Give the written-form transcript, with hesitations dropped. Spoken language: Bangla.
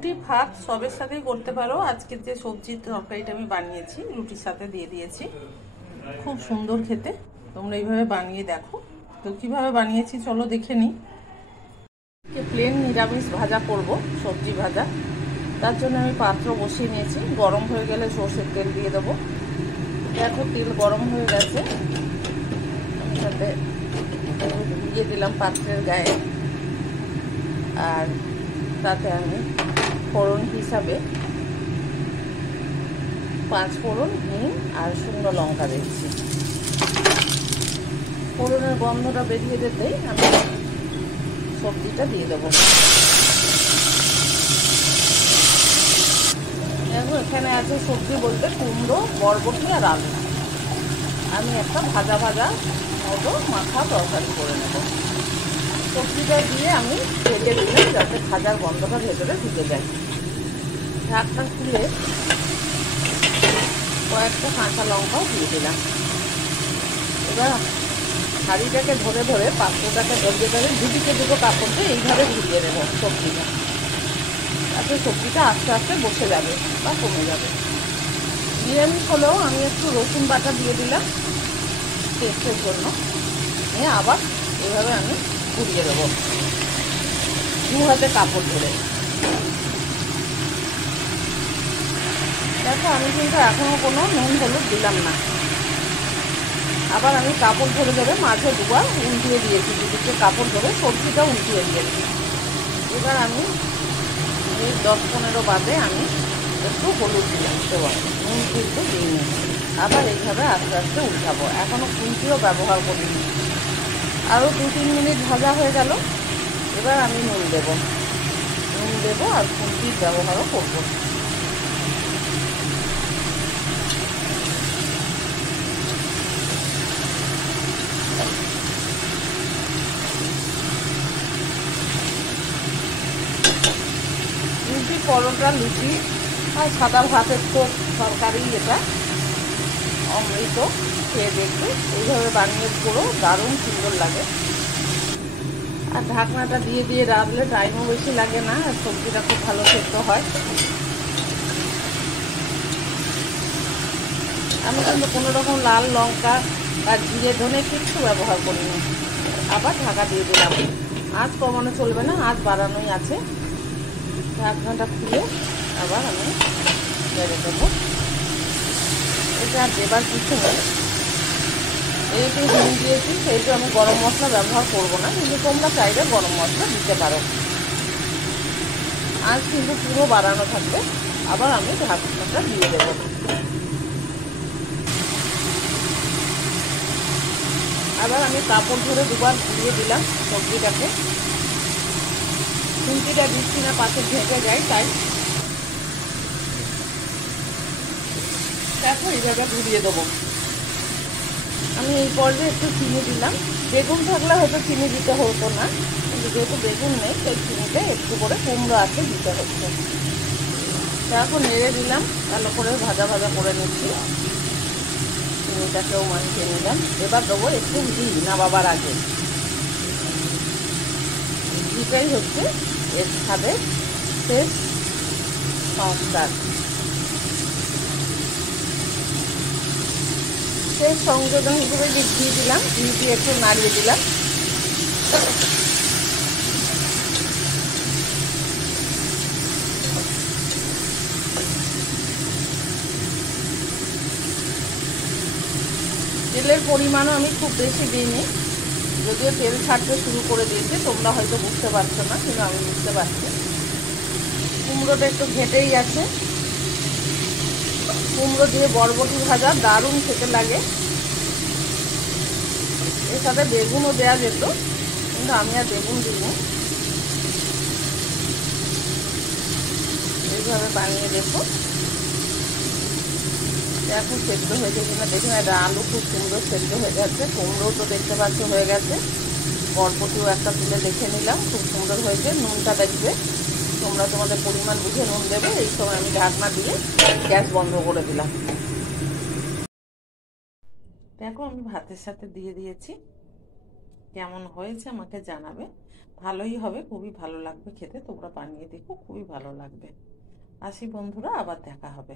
রুটি ভাত সবের সাথেই করতে পারো। আজকে যে সবজির তরকারিটা আমি বানিয়েছি রুটির সাথে দিয়ে দিয়েছি, খুব সুন্দর খেতে। তোমরা এইভাবে বানিয়ে দেখো। তো কিভাবে বানিয়েছি চলো দেখে নিই। প্লেন নিরামিষ ভাজা করব, সবজি ভাজা। তার জন্য আমি পাত্র বসিয়ে নিয়েছি, গরম হয়ে গেলে সর্ষের তেল দিয়ে দেবো। দেখো তেল গরম হয়ে গেছে, আমি সাথে দিয়ে দিলাম পাত্রের গায়ে। আর তাতে আমি ফোড়ন হিসাবে 5 ফোড়ন, হিং আর শুকনো লঙ্কা দিচ্ছি। ফোড়নের গন্ধটা বেরিয়ে যেতেই আমি সবজিটা দিয়ে দেবো। দেখো এখানে আছে সবজি বলতে কুমড়ো, বরবটি আর আলু। আমি একটা ভাজা ভাজা মতো মাখা তরকারি করে নেব। সবজিটা দিয়ে আমি ঢেকে দিলাম যাতে ভাজার গন্ধটা ভেতরে ঢুকে যায়। ঢাকটা খুলে কয়েকটা কাঁচা লঙ্কাও দিয়ে দিলাম। এবার হাঁড়িটাকে ধরে ধরে পাত্রটাকে ধরিয়ে ধরে দুদিকে দুটো কাপড় দিয়ে এইভাবে ঘুরিয়ে দেবো সবজিটা, তাতে সবজিটা আস্তে আস্তে বসে যাবে বা কমে যাবে। নিরামিষ হলেও আমি একটু রসুন বাটা দিয়ে দিলাম টেস্টের জন্য। নিয়ে আবার এইভাবে আমি ঘুরিয়ে দেবো দু হাতে কাপড় ধরে। দেখো আমি কিন্তু এখনও কোনো নুন হলুদ দিলাম না। আবার আমি কাপড় ধরে ধরে মাঝে দুবার উল্টিয়ে দিয়েছি, দুদিকে কাপড় ধরে সবজিটা উল্টিয়ে দিয়েছি। এবার আমি এই 10-15 বাদে আমি একটু হলুদ দিলাম, দেবো নুন কিন্তু দিইনি। আবার এইভাবে আস্তে আস্তে উল্টাবো। এখনও খুন্তিও ব্যবহার করিনি। আরও 2-3 মিনিট ভাজা হয়ে গেল। এবার আমি নুন দেবো আর খুন্তির ব্যবহারও করবো। লুচি, পরোটা, লুচি আর সাদা ভাতের তো তরকারি, এটা অমৃত। খেয়ে দেখবে, এইভাবে বানিয়ে করো, দারুণ সুন্দর লাগে। আর ঢাকনাটা দিয়ে দিয়ে রাখলে টাইমও বেশি লাগে না, আর সবজিটা খুব ভালো সেদ্ধ হয়। আমি কিন্তু কোনো রকম লাল লঙ্কা আর জিরে ধনে কিচ্ছু ব্যবহার করিনি। আবার ঢাকা দিয়ে দিলাম। আঁচ কমানো চলবে না, আঁচ বাড়ানোই আছে। ঢাকনাটা খুলে আবার আমি বেড়ে দেবো। এটা আর দেবার কিছু নেই। এইটু হিং দিয়েছি, সেইটু আমি গরম মশলা ব্যবহার করব না, কিন্তু তোমরা চাইলে গরম মশলা দিতে পারো। আঁচ কিন্তু পুরো বাড়ানো থাকবে। আবার আমি ঢাকনাটা দিয়ে দেবো। আবার আমি কাপড় ধরে দুবার দিয়ে দিলাম সবজিটাকে। খুন্তিটা দিচ্ছি না, পাশে ঢেকে যায়, তাই দেখো এইভাবে ঘুরিয়ে দেবো। আমি এই পর্যায়ে একটু চিনি দিলাম। বেগুন থাকলে হয়তো চিনি দিতে হতো না, কিন্তু যেহেতু বেগুন নেই তাই চিনিটা একটু করে কুমড়ো আছে দিতে হচ্ছে। এখন নেড়ে দিলাম, ভালো করে ভাজা ভাজা করে নিচ্ছি। চিনিটাকেও মাখিয়ে নিলাম। এবার দেবো একটু ঘি নামাবার আগে। ঘিটাই হচ্ছে এর স্বাদের শেষ সংস্কার, শেষ সংযোজন হিসেবে যে ঘি দিলাম, ঘি দিয়ে একটু নাড়িয়ে দিলাম। তেলের পরিমাণও আমি খুব বেশি দিইনি, যদিও তেল ছাড়তে শুরু করে দিয়েছে। তোমরা হয়তো বুঝতে পারছো না, কিন্তু আমি বুঝতে পারছি। কুমড়োটা একটু ঘেঁটেই আছে। কুমড়ো দিয়ে বরবটি ভাজা দারুণ খেতে লাগে। এর সাথে বেগুনও দেওয়া যেত, কিন্তু আমি আর বেগুন দিইনি। এইভাবে বানিয়ে দেখো, দেখো সেদ্ধ হয়েছে কিনা দেখুন। একটা আলু খুব সুন্দর সেদ্ধ হয়ে গেছে। কুমড়ো তো দেখতে পাচ্ছ হয়ে গেছে। বরবটিও একটা তুলে দেখে নিলাম, খুব সুন্দর হয়েছে। নুনটা দেখবে তোমরা, তোমাদের পরিমাণ বুঝে নুন দেবে। এই সময় আমি ঢাকনা দিয়ে গ্যাস বন্ধ করে দিলাম। দেখো আমি ভাতের সাথে দিয়ে দিয়েছি। কেমন হয়েছে আমাকে জানাবে। ভালোই হবে, খুবই ভালো লাগবে খেতে। তোমরা বানিয়ে দেখো, খুবই ভালো লাগবে। আসি বন্ধুরা, আবার দেখা হবে।